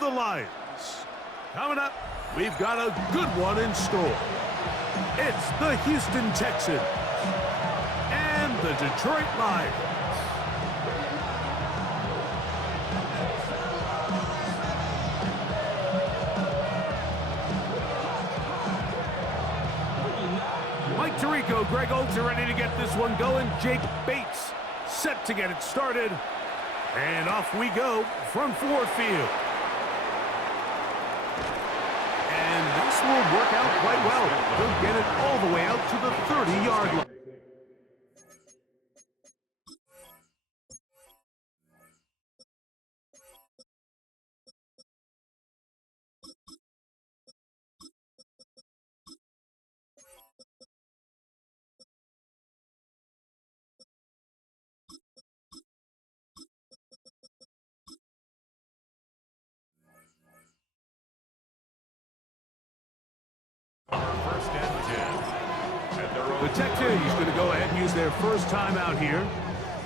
the Lions. Coming up, we've got a good one in store. It's the Houston Texans and the Detroit Lions. Mike Tirico, Greg Olds are ready to get this one going. Jake Bates set to get it started. And off we go from Ford Field. And this will work out quite well. They'll get it all the way out to the 30-yard line. The Texans going to go ahead and use their first time out here,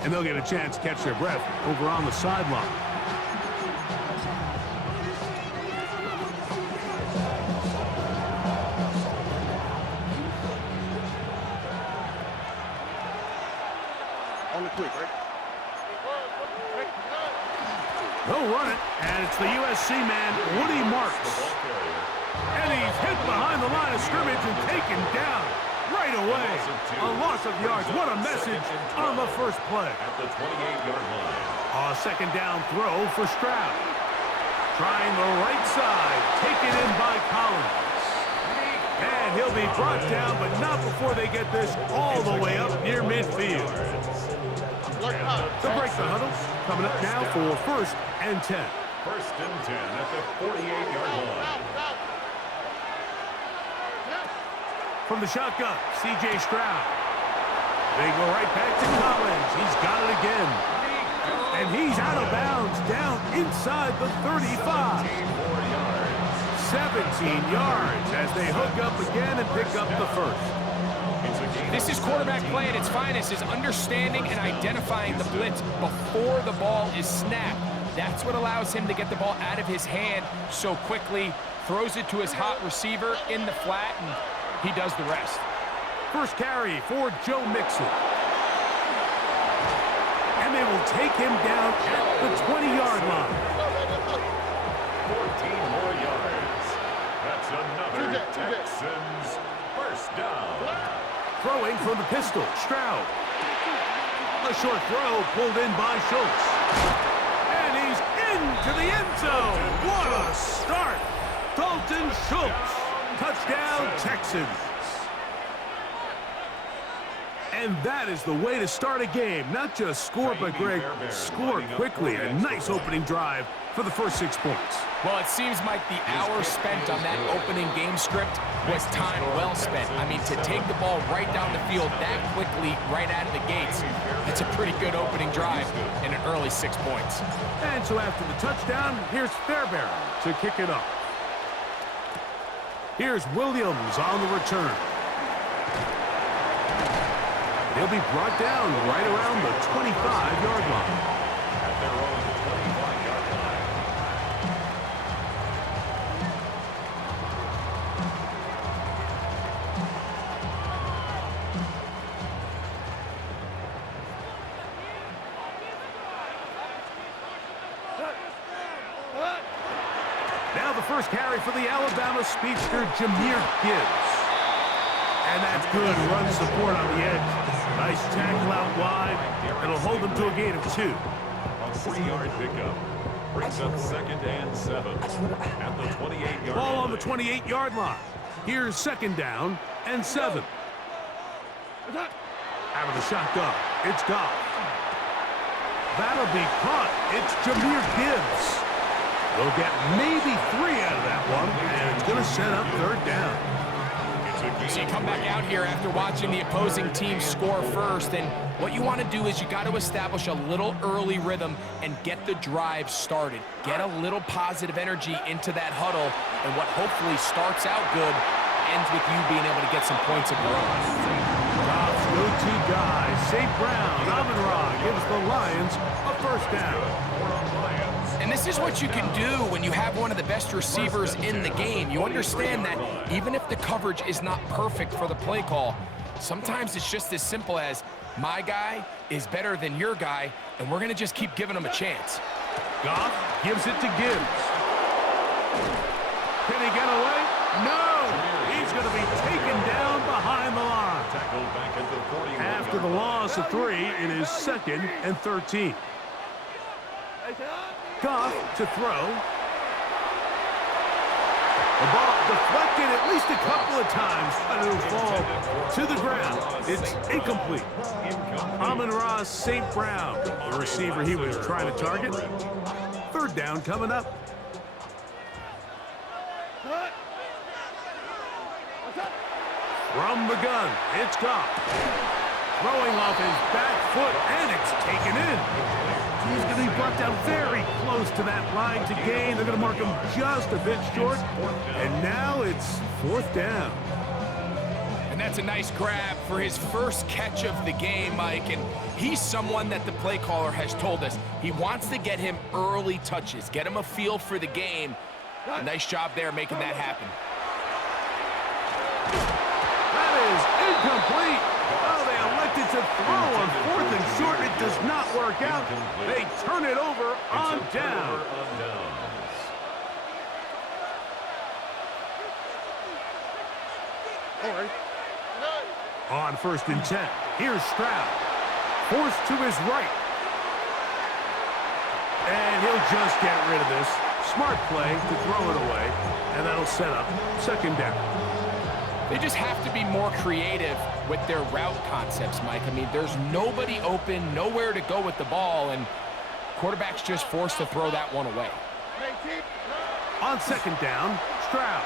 and they'll get a chance to catch their breath over on the sideline. On the quick, right? They'll run it, and it's the USC man, Woody Marks. And he's hit behind the line of scrimmage and taken down right away. A loss of yards. What a message on the first play. At the 28-yard line. A second down throw for Stroud. Trying the right side. Taken in by Collins. And he'll be brought down, but not before they get this all the way up near midfield. They'll break the huddle. Coming up now for 1st and 10. 1st and 10 at the 48-yard line. From the shotgun, C.J. Stroud. They go right back to Collins. He's got it again. And he's out of bounds, down inside the 35. 17 yards as they hook up again and pick up the first. This is quarterback play at its finest, is understanding and identifying the blitz before the ball is snapped. That's what allows him to get the ball out of his hand so quickly, throws it to his hot receiver in the flat, and he does the rest. First carry for Joe Mixon. And they will take him down at the 20-yard line. 14 more yards. That's another Texans first down. Throwing from the pistol, Stroud. A short throw pulled in by Schultz. And he's into the end zone. What a start. Dalton Schultz. Touchdown, Texans. And that is the way to start a game. Not just score, but Greg, score quickly. A nice opening drive for the first 6 points. Well, it seems like the hour spent on that opening game script was time well spent. I mean, to take the ball right down the field that quickly, right out of the gates, that's a pretty good opening drive in an early 6 points. And so after the touchdown, here's Fairbairn to kick it off. Here's Williams on the return. He'll be brought down right around the 25-yard line. At their own 25-yard line. Now the first carry for the Alabama speedster, Jahmyr Gibbs. And that's good run support on the edge. Nice tackle out wide. It'll hold them to a gain of 2. A 3-yard pickup. Brings up 2nd and 7 at the 28-yard line. Ball on the 28-yard line. Here's 2nd down and 7. Out of the shotgun, it's Goff. That'll be caught. It's Jahmyr Gibbs. They'll get maybe 3 out of that one, and it's going to set up 3rd down. So you come back out here after watching the opposing team score first, and what you want to do is you got to establish a little early rhythm and get the drive started. Get a little positive energy into that huddle, and what hopefully starts out good ends with you being able to get some points of your own. Goff's go-to guy, St. Brown, Amon-Ra gives the Lions a 1st down. And this is what you can do when you have one of the best receivers in the game. You understand that even if the coverage is not perfect for the play call, sometimes it's just as simple as my guy is better than your guy, and we're going to just keep giving him a chance. Goff gives it to Gibbs. Can he get away? No! He's going to be taken down behind the line. After the loss of 3, it is 2nd and 13. Goff to throw. The ball deflected at least a couple of times, but it'll fall to the ground. It's incomplete. Amon-Ra St. Brown, the receiver he was trying to target. 3rd down coming up. From the gun, it's Goff. Throwing off his back foot, and it's taken in. He's going to be brought down very close to that line to gain. They're going to mark him just a bit short. And now it's 4th down. And that's a nice grab for his first catch of the game, Mike. And he's someone that the play caller has told us he wants to get him early touches, get him a feel for the game. A nice job there making that happen. That is incomplete. Oh, they elected to throw on 4th and short. It does not work out. They turn it over on down. All right. On 1st and 10, here's Stroud. Forced to his right. And he'll just get rid of this. Smart play to throw it away. And that'll set up 2nd down. They just have to be more creative with their route concepts, Mike. I mean, there's nobody open, nowhere to go with the ball, and quarterback's just forced to throw that one away. On 2nd down, Stroud.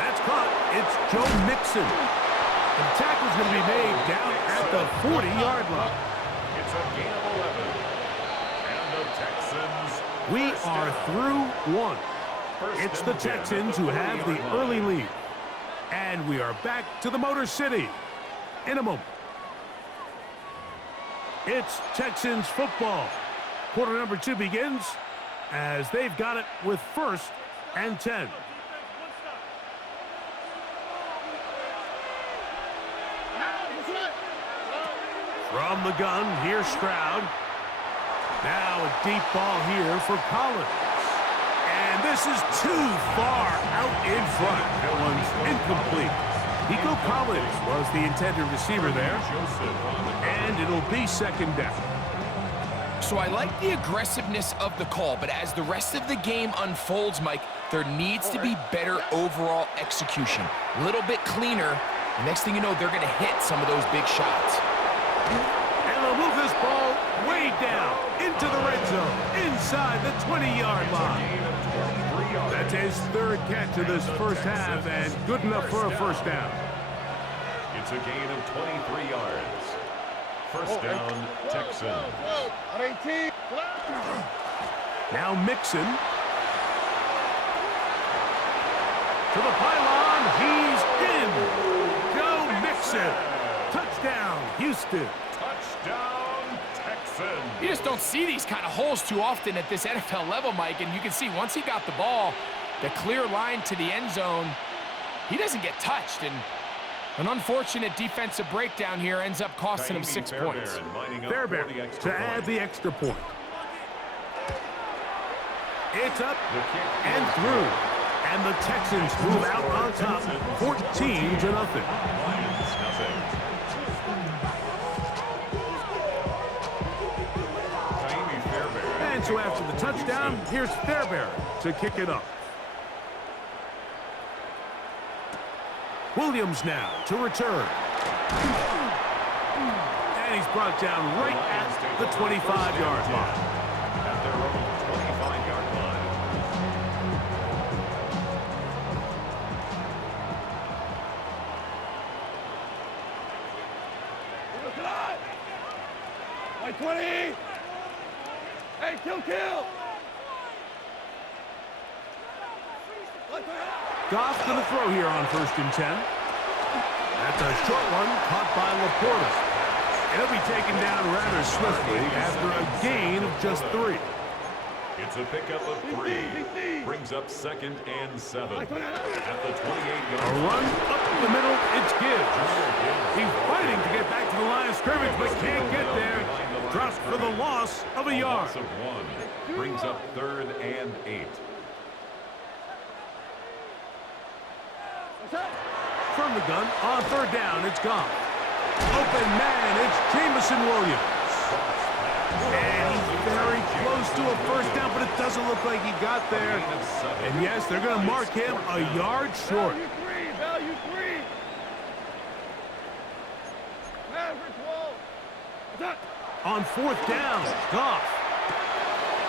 That's caught. It's Joe Mixon. The tackle's going to be made down at the 40-yard line. It's a gain of 11. And the Texans. We are through 1. It's the Texans who have the early lead. And we are back to the Motor City in a moment. It's Texans football. Quarter number 2 begins as they've got it with 1st and 10. From the gun, here's Stroud. Now a deep ball here for Collins. And this is too far out in front. That one's incomplete. Nico Collins was the intended receiver there. And it'll be 2nd down. So I like the aggressiveness of the call, but as the rest of the game unfolds, Mike, there needs to be better overall execution. A little bit cleaner. The next thing you know, they're going to hit some of those big shots. And they'll move this ball way down into the red zone, inside the 20-yard line. That's his 3rd catch of this first half, and good enough for a 1st down. It's a gain of 23 yards. 1st down, Texans. Now Mixon. To the pylon, he's in. Joe Mixon. Touchdown, Houston. Touchdown, Texans. You just don't see these kind of holes too often at this NFL level, Mike, and you can see once he got the ball, the clear line to the end zone, he doesn't get touched, and an unfortunate defensive breakdown here ends up costing him 6 points. Fairbairn to add the extra point. It's up and through, and the Texans move out on top, 14-0. And so after the touchdown, here's Fairbairn to kick it up. Williams now to return. And he's brought down right at the 25-yard line. At their own 25-yard line. Like 20! Hey, kill! Goff's going to throw here on 1st and 10. That's a short one caught by Laporta. It'll be taken down rather swiftly after a gain of just 3. It's a pickup of 3. Brings up 2nd and 7. At the 28-yard A line. run up the middle, it's Gibbs. He's fighting to get back to the line of scrimmage, but can't get there. Drops for the loss of a yard. Loss of 1. Brings up 3rd and 8. From the gun, on 3rd down, it's gone. Open man, it's Jamison Williams. And he's very close to a first down, but it doesn't look like he got there. And yes, they're going to mark him a yard short. Value 3. Average wall. On 4th down, Goff.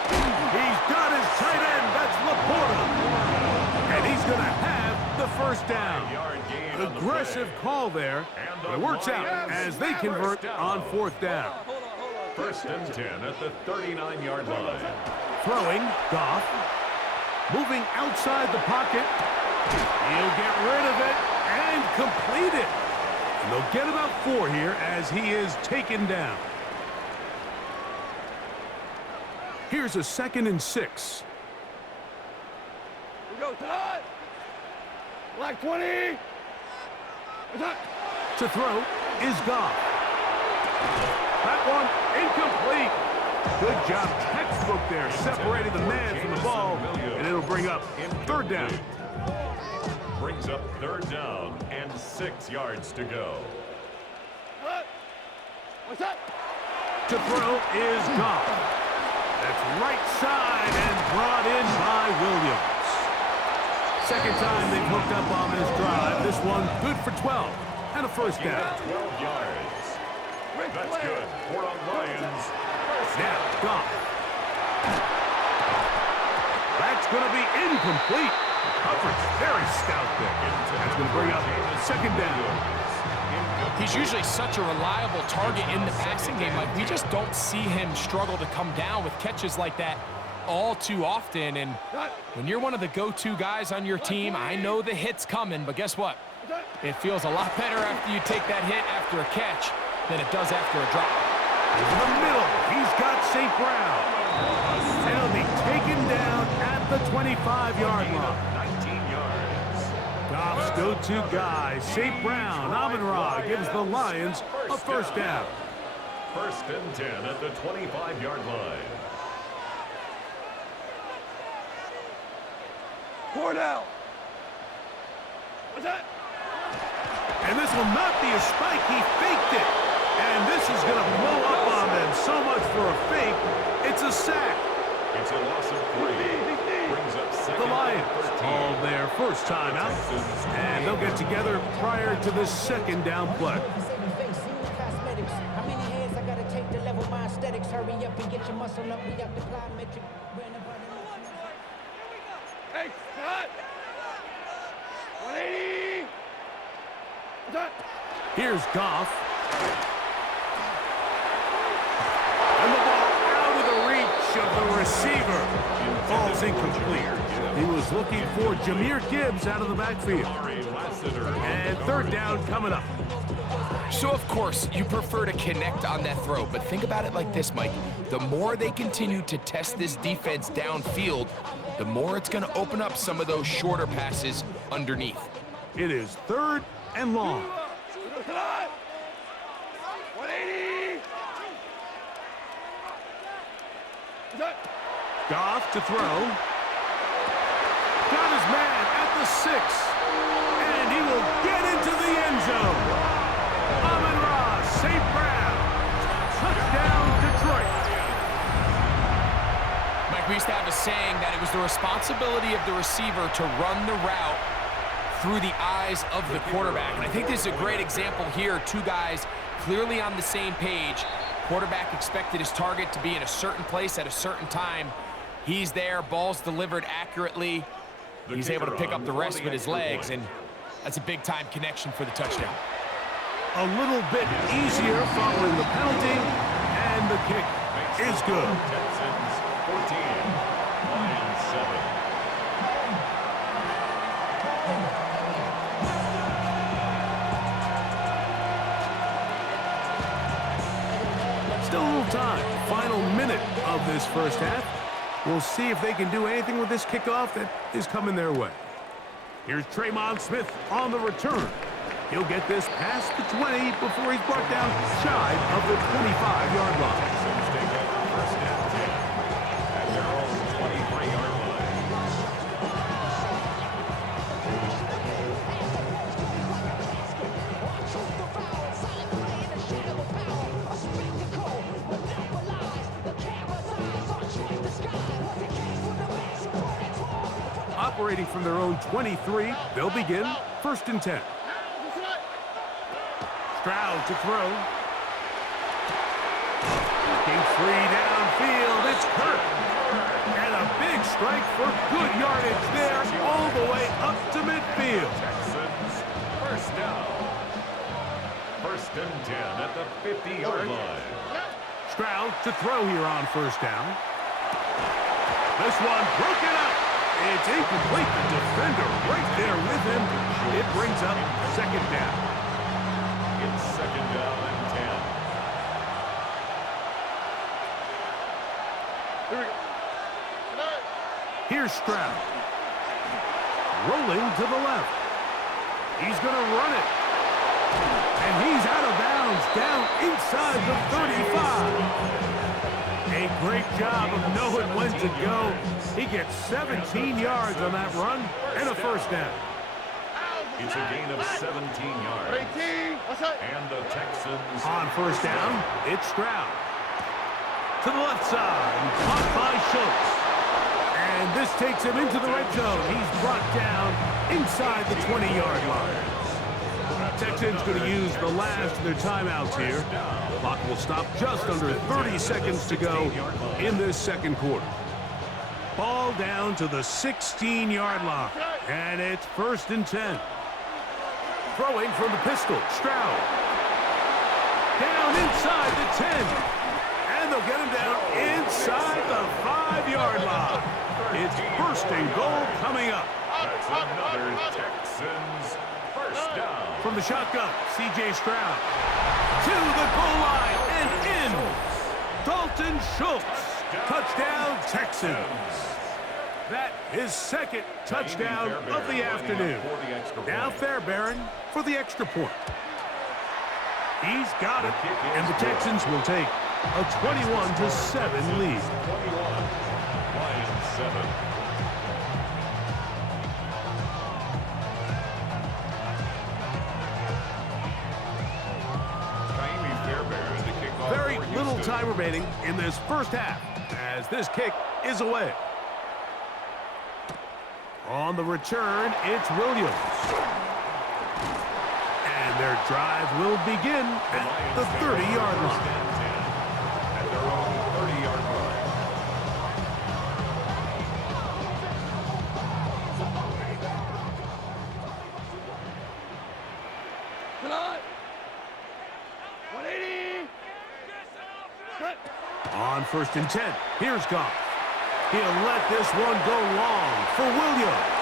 He's got his tight end, that's Laporta. And he's going to have the first down. Aggressive call there, but it works out as they convert on 4th down. 1st and 10 at the 39-yard line. Throwing, Goff. Moving outside the pocket. He'll get rid of it and complete it. And they'll get about 4 here as he is taken down. Here's a 2nd and 6. We go tonight. Black 20. To throw is Goff. That one incomplete. Good job, textbook there, separating the man from the ball, and it'll bring up 3rd down. Brings up 3rd down and 6 yards to go. What's that? To throw is Goff. That's right side and brought in by Williams. Second time they've hooked up on this drive. This one good for 12 and a first down. 12 yards. That's good for the Lions. Now, Goff. That's going to be incomplete. Coverage very stout there. That's going to bring up 2nd down. He's usually such a reliable target in the passing game. Like, we just don't see him struggle to come down with catches like that all too often. And when you're one of the go-to guys on your team, I know the hit's coming, but guess what? It feels a lot better after you take that hit after a catch than it does after a drop. Over the middle, he's got St. Brown. And he'll be taken down at the 25-yard line. 19 yards. Goff's go-to guy, St. Brown. Amon-Ra gives the Lions a first down. 1st and 10 at the 25-yard line. 4 down. What's that? And this will not be a spike. He faked it. And this is going to blow up on them. So much for a fake. It's a sack. It's a loss of 3. Brings up 2nd The Lions and 13. call their first time out. And they'll get together prior to this 2nd down play. How many hands I gotta take to level my aesthetics? Hurry up and get your muscle up. We got the plyometric. Hey, cut. 180. What's that? Here's Goff. And the ball out of the reach of the receiver. Ball's incomplete. He was looking for Jahmyr Gibbs out of the backfield. And 3rd down coming up. So, of course, you prefer to connect on that throw, but think about it like this, Mike. The more they continue to test this defense downfield, the more it's going to open up some of those shorter passes underneath. It is 3rd and long. 180. What's that? Goff to throw. Got his man at the 6. And he will get into the end zone. Amon-Ra, St. Brown. Touchdown, Detroit. Mike, we used to have a saying that it was the responsibility of the receiver to run the route through the eyes of the quarterback. And I think this is a great example here. 2 guys clearly on the same page. Quarterback expected his target to be in a certain place at a certain time. He's there, ball's delivered accurately. He's able to pick up the rest with his legs, and that's a big-time connection for the touchdown. A little bit easier following the penalty, and the kick is good. Texans 14, Lions 7. Still a little time. Final minute of this first half. We'll see if they can do anything with this kickoff that is coming their way. Here's Tremont Smith on the return. He'll get this past the 20 before he's brought down shy of the 25-yard line. Texans take over first and 10 at their own 23-yard line. Operating from their own 23, they'll begin first and 10. Stroud to throw. Looking free downfield, it's Kirk. And a big strike for good yardage there, all the way up to midfield. Texans first down. First and 10 at the 50-yard line. Stroud to throw here on first down. This one broken up. It's incomplete. The defender right there with him. It brings up second down. It's second down and 10. Here we go. Here's Stroud. Rolling to the left. He's going to run it. And he's out of bounds down inside the 35. A great job of knowing when to go. He gets 17 yards on that run and a first down. It's a gain of 17 yards. 18. What's that? And the Texans On first down, it's Stroud. To the left side, caught by Schultz. And this takes him into the red zone. He's brought down inside the 20-yard line. Texans going to use the last of their timeouts here. The clock will stop just under 30 seconds to go in this second quarter. Ball down to the 16-yard line. And it's first and 10. Throwing from the pistol, Stroud. Down inside the 10. And they'll get him down inside the 5-yard line. It's first and goal coming up. That's another Texans first down. From the shotgun, C.J. Stroud. To the goal line and in. Dalton Schultz. Touchdown, Texans. That is second touchdown of the afternoon. Now Fairbairn for the extra point. He's got it, and the Texans will take a 21-7 lead. 21, Lions 7. Very little time remaining in this first half as this kick is away. On the return, it's Williams. And their drive will begin at the 30-yard line. At their own 30-yard line. Tonight. 180. Cut. On first and 10, here's Goff. He'll let this one go long for Williams.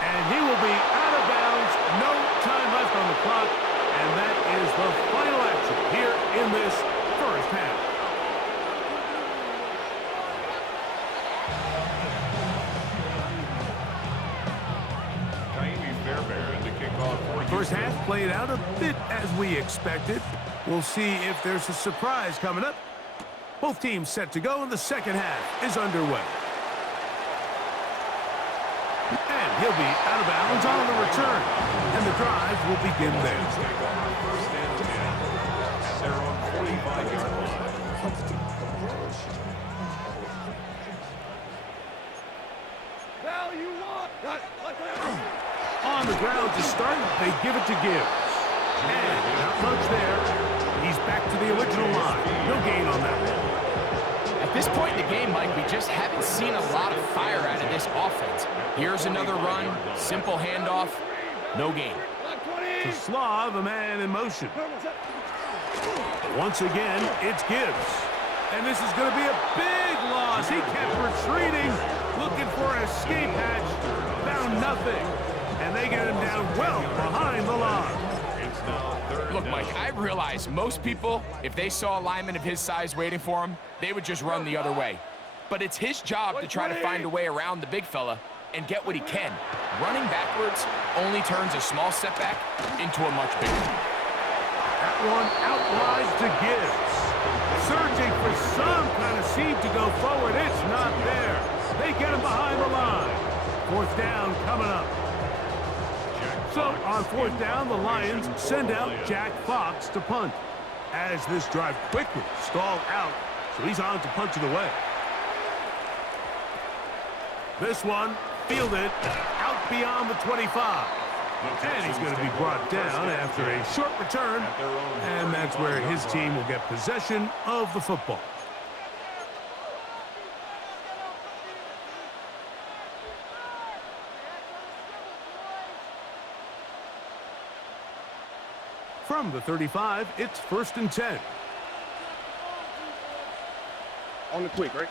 And he will be out of bounds. No time left on the clock. And that is the final action here in this first half. First half played out a bit as we expected. We'll see if there's a surprise coming up. Both teams set to go, and the second half is underway. And he'll be out of bounds on the return. And the drive will begin there. First and 10 at their own 45-yard line. Now you want. Cut. On the ground to start, they give it to Gibbs. And not much there. He's back to the original line. No gain on that one. At this point in the game, Mike, we just haven't seen a lot of fire out of this offense. Here's another run, simple handoff, no gain. To Slaw, the man in motion. Once again, it's Gibbs. And this is going to be a big loss. He kept retreating, looking for an escape hatch. Found nothing. And they get him down well behind the line. It's now Look, Mike, I realize most people, if they saw a lineman of his size waiting for him, they would just run the other way. But it's his job to try to find a way around the big fella and get what he can. Running backwards only turns a small setback into a much bigger one. That one out wide to Gibbs. Searching for some kind of seam to go forward. It's not there. They get him behind the line. Fourth down coming up. So on fourth down, the Lions send out Jack Fox to punt. As this drive quickly stalled out, so he's on to punt it away. This one fielded out beyond the 25. And he's going to be brought down after a short return. And that's where his team will get possession of the football. From the 35, it's 1st and 10. On the quick, right?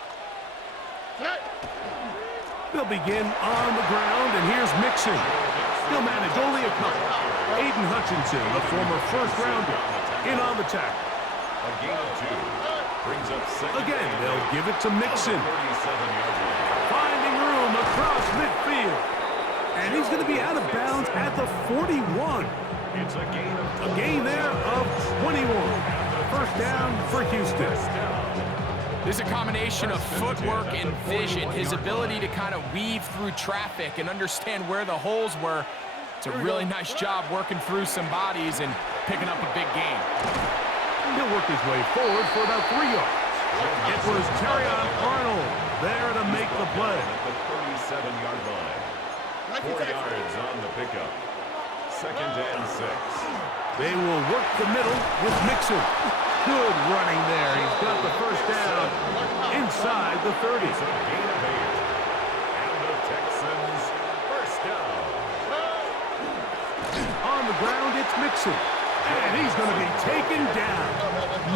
They'll begin on the ground, and here's Mixon. He'll manage only a couple. Aiden Hutchinson, the former first-rounder, in on the tackle. A gain of 2. Brings up second. Again, they'll give it to Mixon. Finding room across midfield. And he's going to be out of bounds at the 41. It's a gain of A gain there of 21. First down for Houston. There's a combination of footwork and vision, his ability to kind of weave through traffic and understand where the holes were. It's a really nice job working through some bodies and picking up a big gain. He'll work his way forward for about 3 yards. It was Terrion Arnold there to make the play. At the 37-yard line. 4 yards on the pickup. 2nd and 6. They will work the middle with Mixon. Good running there. He's got the first down inside the 30. It's a gain of 8. And the Texans first down. On the ground, it's Mixon. And he's going to be taken down.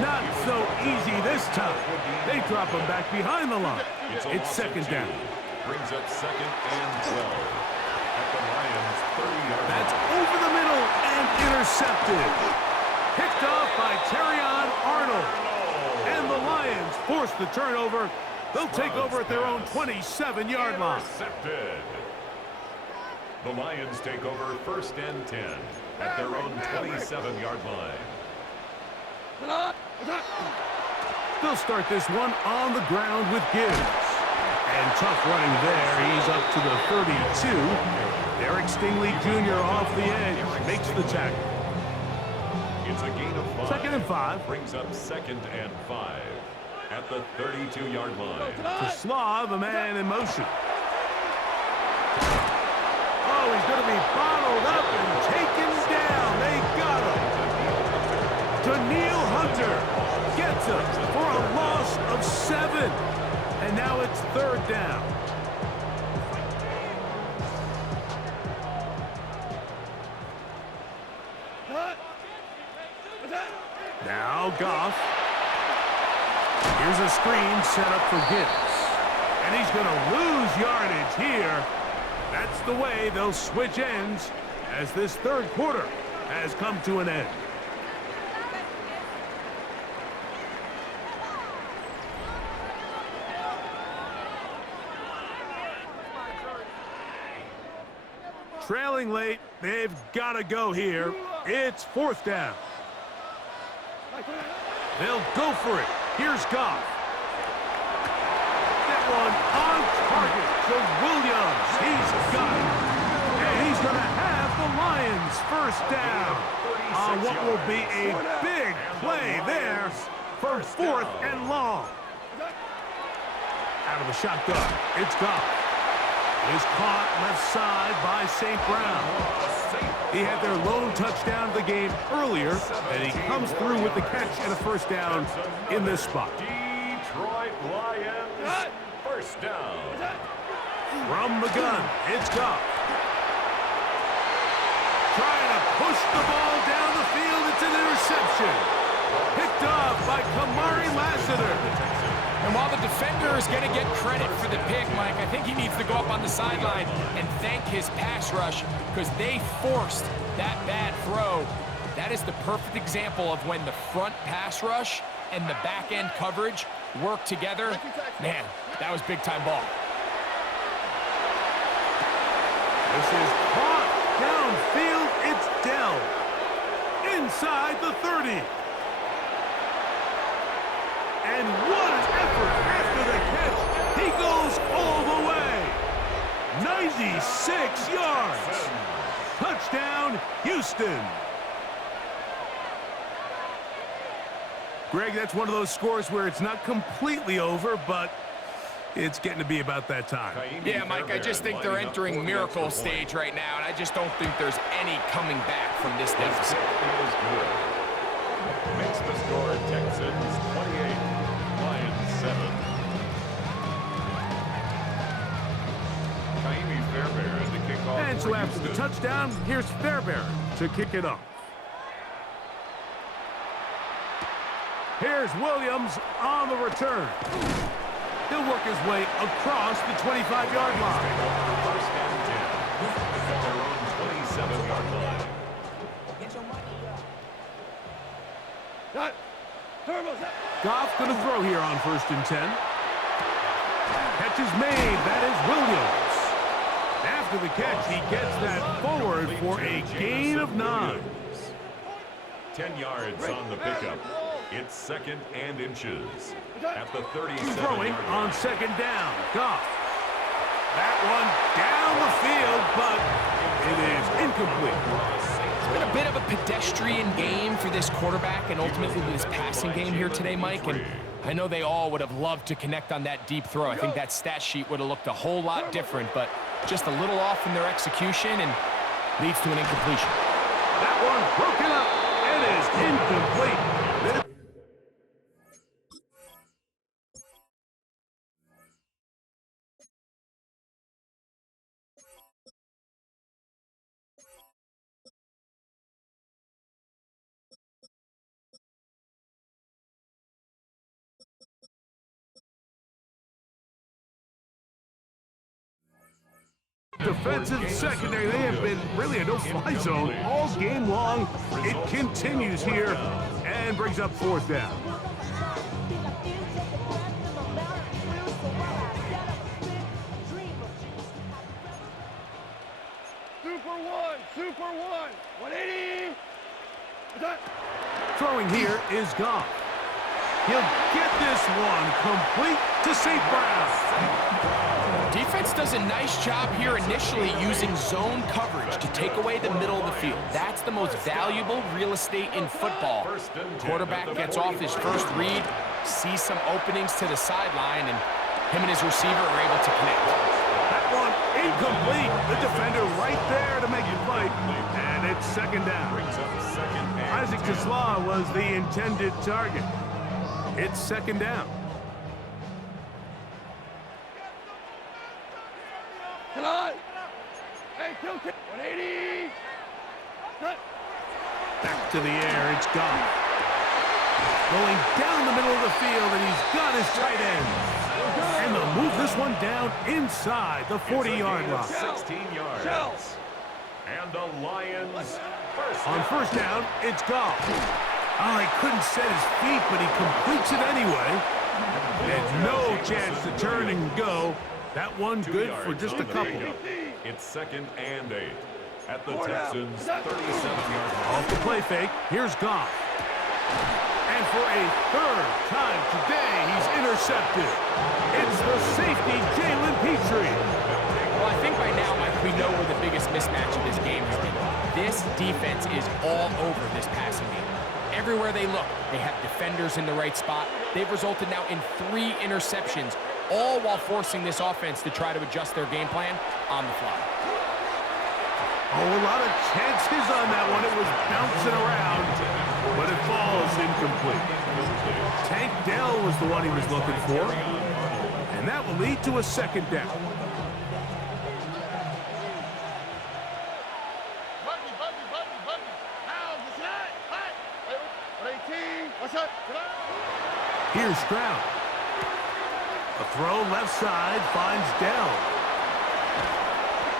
Not so easy this time. They drop him back behind the line. It's 2nd down. Brings up 2nd and 12. At the Lions' 30-yard line. That's over the middle and intercepted. Picked off by Terrion Arnold. And the Lions force the turnover. They'll take over at their own 27-yard line. Intercepted. The Lions take over 1st and 10 at their own 27-yard line. They'll start this one on the ground with Gibbs. And tough running there. He's up to the 32. Derek Stingley Jr. off the edge. Makes the tackle. It's a gain of 5. 2nd and 5. Brings up 2nd and 5 at the 32-yard line. To Slav, a man in motion. Oh, he's going to be bottled up and taken down. They got him. Daniil Hunter gets him for a loss of 7. And now it's 3rd down. Now Goff. Here's a screen set up for Gibbs. And he's going to lose yardage here. That's the way they'll switch ends as this 3rd quarter has come to an end. Trailing late, they've got to go here. It's 4th down. They'll go for it. Here's Goff. That one on target to Williams. He's got it. And he's going to have the Lions first down on what will be a big play there for 4th and long. Out of the shotgun, it's Goff. Is caught left side by St. Brown. He had their lone touchdown of the game earlier, and he comes through with the catch and a first down in this spot. Detroit Lions first down. From the gun, it's Goff. Trying to push the ball down the field. It's an interception. Picked off by Kamari Lassiter. And while the defender is going to get credit for the pick, Mike, I think he needs to go up on the sideline and thank his pass rush because they forced that bad throw That is the perfect example of when the front pass rush and the back end coverage work together. Man, that was big-time ball. This is caught. Downfield, it's Dell. Inside the 30. And what an effort after the catch. He goes all the way. 96 yards. Touchdown, Houston. Greg, that's one of those scores where it's not completely over, but it's getting to be about that time. Yeah, Mike, I just think they're entering miracle stage right now, and I just don't think there's any coming back from this deficit. Makes the score Texans 28, Lions 7. Fairbairn to kick off. And so after the touchdown, here's Fairbairn to kick it off. Here's Williams on the return. He'll work his way across the 25-yard line. First and 10 at their own 27-yard line. Goff going to throw here on 1st and 10. Catch is made. That is Williams. After the catch, he gets that forward for a gain of 9. 10 yards on the pickup. It's 2nd and inches. At the 37-yard Throwing line. on 2nd down. Goff. That one down the field, but it is incomplete. It's been a bit of a pedestrian game for this quarterback and ultimately this passing game here today, Mike. And I know they all would have loved to connect on that deep throw. I think that stat sheet would have looked a whole lot different, but just a little off in their execution and leads to an incompletion. That one broken up. It is incomplete. Defensive secondary, they have been really a no-fly zone all game long. It continues here and brings up 4th down. Super one, 180. Throwing here is Goff. He'll get this one complete to St. Brown. Defense does a nice job here initially using zone coverage to take away the middle of the field. That's the most valuable real estate in football. Quarterback gets off his first read, sees some openings to the sideline, and him and his receiver are able to connect. That one incomplete. The defender right there to make it fight, and it's 2nd down. Isaac Tesla was the intended target. It's 2nd down. Come on. Hey, kill kick. 180. Back to the air, it's Goff. Going down the middle of the field, and he's got his tight end. And they'll move this one down inside the 40-yard line. 16 yards. And the Lions On 1st down, it's Goff. Oh, he couldn't set his feet, but he completes it anyway. There's no chance to turn and go. That one good for just a couple. It's 2nd and 8 at the Texans' 37-yard line. Off the play fake, here's Goff. And for a 3rd time today, he's intercepted. It's the safety, Jalen Petrie. Well, I think by now, Mike, we know where the biggest mismatch of this game has been. This defense is all over this passing game. Everywhere they look, they have defenders in the right spot. They've resulted now in 3 interceptions, all while forcing this offense to try to adjust their game plan on the fly. Oh, a lot of chances on that one. It was bouncing around, but it falls incomplete. Tank Dell was the one he was looking for, and that will lead to a 2nd down. Here's Stroud. A throw left side finds Dell.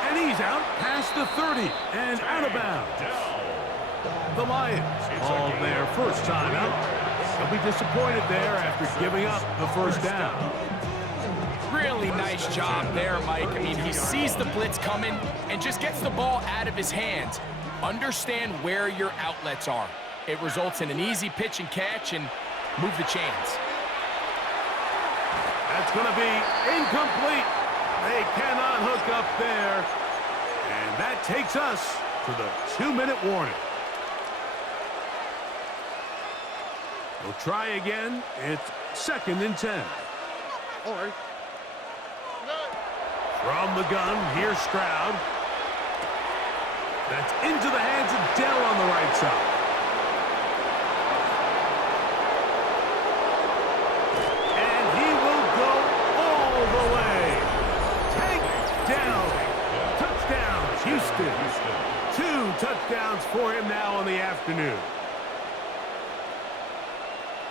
And he's out past the 30 and out of bounds. The Lions called their first time out. They'll be disappointed there after giving up the first down. Really nice job there, Mike. I mean, he sees the blitz coming and just gets the ball out of his hands. Understand where your outlets are. It results in an easy pitch and catch and move the chains. That's going to be incomplete. They cannot hook up there. And that takes us to the 2-minute warning. We'll try again. It's 2nd and 10. All right. From the gun, here's Stroud. That's into the hands of Dell on the right side. And he will go all the way. Tank down. Touchdowns, Houston. 2 touchdowns for him now on the afternoon.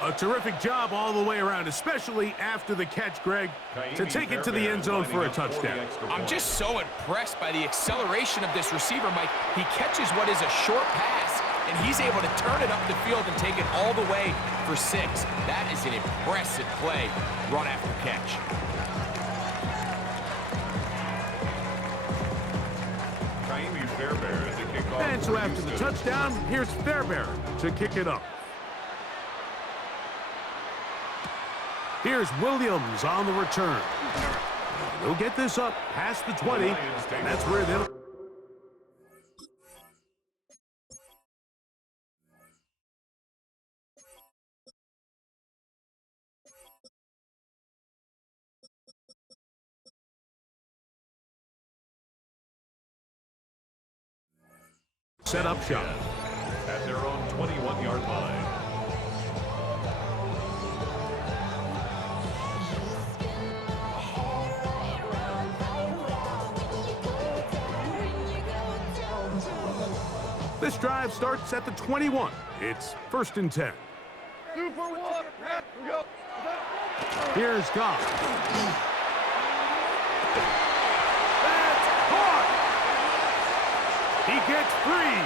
A terrific job all the way around, especially after the catch, Greg, to take it to the end zone for a touchdown. I'm just so impressed by the acceleration of this receiver, Mike. He catches what is a short pass, and he's able to turn it up the field and take it all the way for 6. That is an impressive play, run after catch. And so after the touchdown, here's Fairbairn to kick it up. Here's Williams on the return. They'll get this up past the 20, and that's where they'll... set up shop. At their own 21-yard line. This drive starts at the 21. It's 1st and 10. Here's Goff. That's caught. He gets free.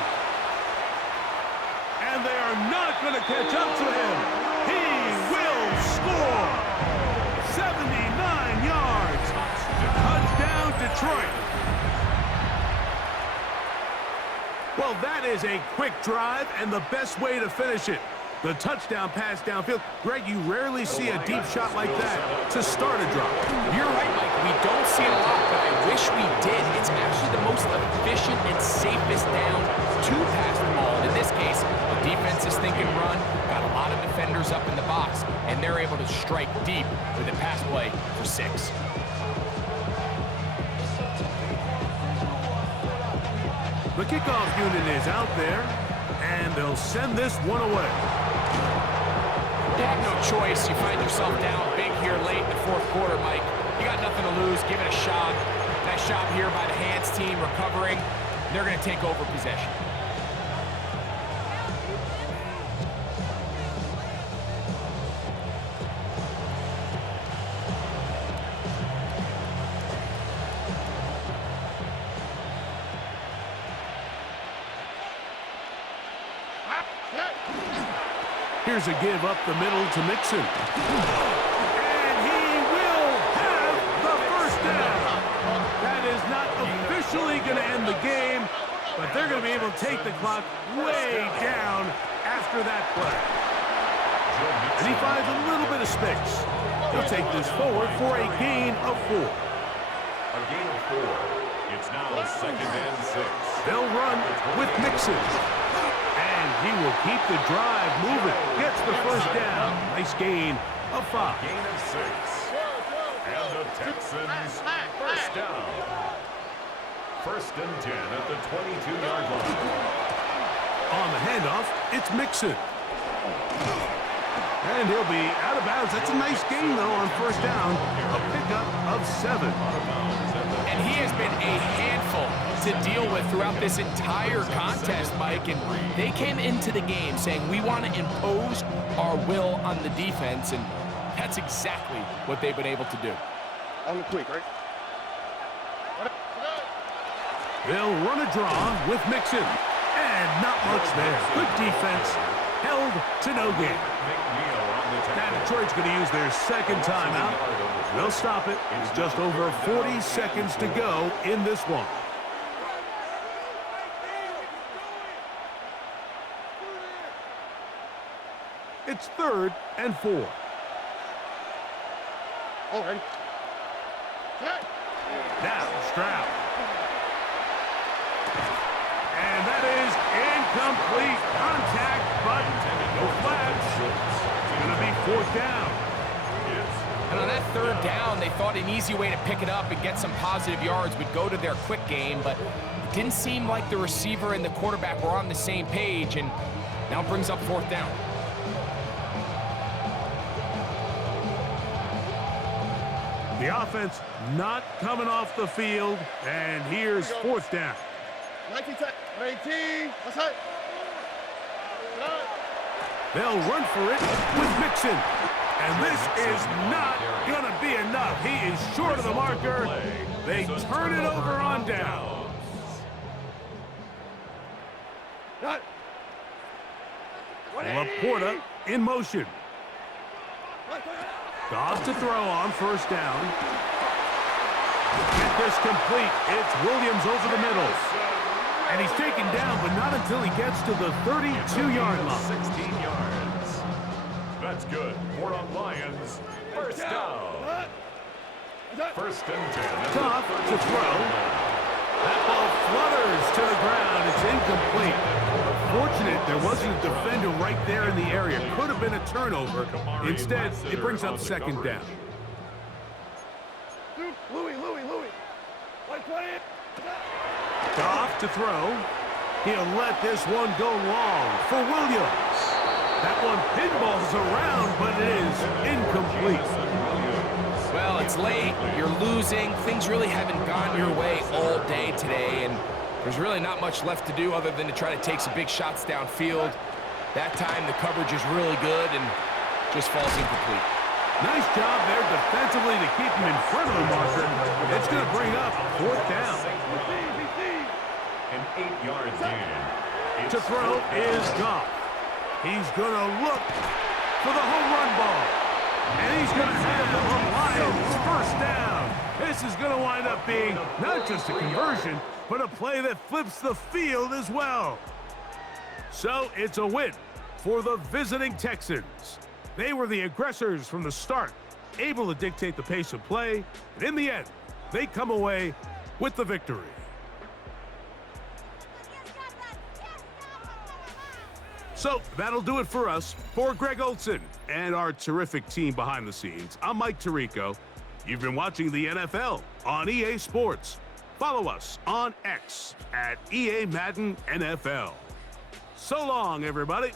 And they are not going to catch up to him. He will score. 79 yards. Touchdown, Detroit. Well, that is a quick drive and the best way to finish it. The touchdown pass downfield. Greg, you rarely see a deep shot like that to start a drive. You're right, Mike. We don't see it a lot, but I wish we did. It's actually the most efficient and safest down to pass the ball. And in this case, the defense is thinking run, got a lot of defenders up in the box, and they're able to strike deep with a pass play for 6. The kickoff unit is out there, and they'll send this one away. You have no choice. You find yourself down big here late in the 4th quarter, Mike. You got nothing to lose. Give it a shot. Nice job here by the hands team recovering. They're going to take over possession. Here's a give up the middle to Mixon. And he will have the first down. That is not officially going to end the game, but they're going to be able to take the clock way down after that play. And he finds a little bit of space. He'll take this forward for a gain of 4. A gain of 4. It's now 2nd and 6. They'll run with Mixon. And he will keep the drive moving. Gets the first down. Nice gain of 5. Gain of 6. And the Texans first down. 1st and 10 at the 22-yard line. On the handoff, it's Mixon. And he'll be out of bounds. That's a nice gain, though, on 1st down. A pickup of 7. And he has been a handful to deal with throughout this entire contest, Mike. And they came into the game saying, we want to impose our will on the defense. And that's exactly what they've been able to do. On the quick, right? They'll run a draw with Mixon. And not much there. Good defense. Held to no gain. Now Detroit's going to use their second timeout. They'll stop it. It's just over 40 seconds to go in this one. It's 3rd and 4. All right. Now Stroud. And that is incomplete contact, but no flags. It's going to be 4th down. And on that 3rd down, they thought an easy way to pick it up and get some positive yards would go to their quick game, but it didn't seem like the receiver and the quarterback were on the same page, and now it brings up 4th down. The offense not coming off the field, and here's 4th down. 19, let's hit. They'll run for it with Mixon. And this is not going to be enough. He is short of the marker. They turn it over on down. Laporta in motion. Goff to throw on 1st down. Get this complete. It's Williams over the middle. And he's taken down, but not until he gets to the 32-yard line. 16 yards. That's good. For the Lions. 1st down. 1st and 10. Goff to throw. That ball flutters to the ground. It's incomplete. Fortunate there wasn't a defender right there in the area. Could have been a turnover. Instead, it brings up 2nd down. Louis. Goff to throw. He'll let this one go long for Williams. That one pinballs around, but it is incomplete. Well, it's late, you're losing, things really haven't gone your way all day today, and there's really not much left to do other than to try to take some big shots downfield. That time, the coverage is really good and just falls incomplete. Nice job there defensively to keep him in front of the marker. It's going to bring up 4th down. An 8-yard gain. To throw is Goff. He's going to look for the home run ball. And he's going to have the Lions 1st down. This is going to wind up being not just a conversion, but a play that flips the field as well. So it's a win for the visiting Texans. They were the aggressors from the start, able to dictate the pace of play, and in the end, they come away with the victory. So that'll do it for us. For Greg Olson and our terrific team behind the scenes, I'm Mike Tirico. You've been watching the NFL on EA Sports. Follow us on X at EA Madden NFL. So long, everybody.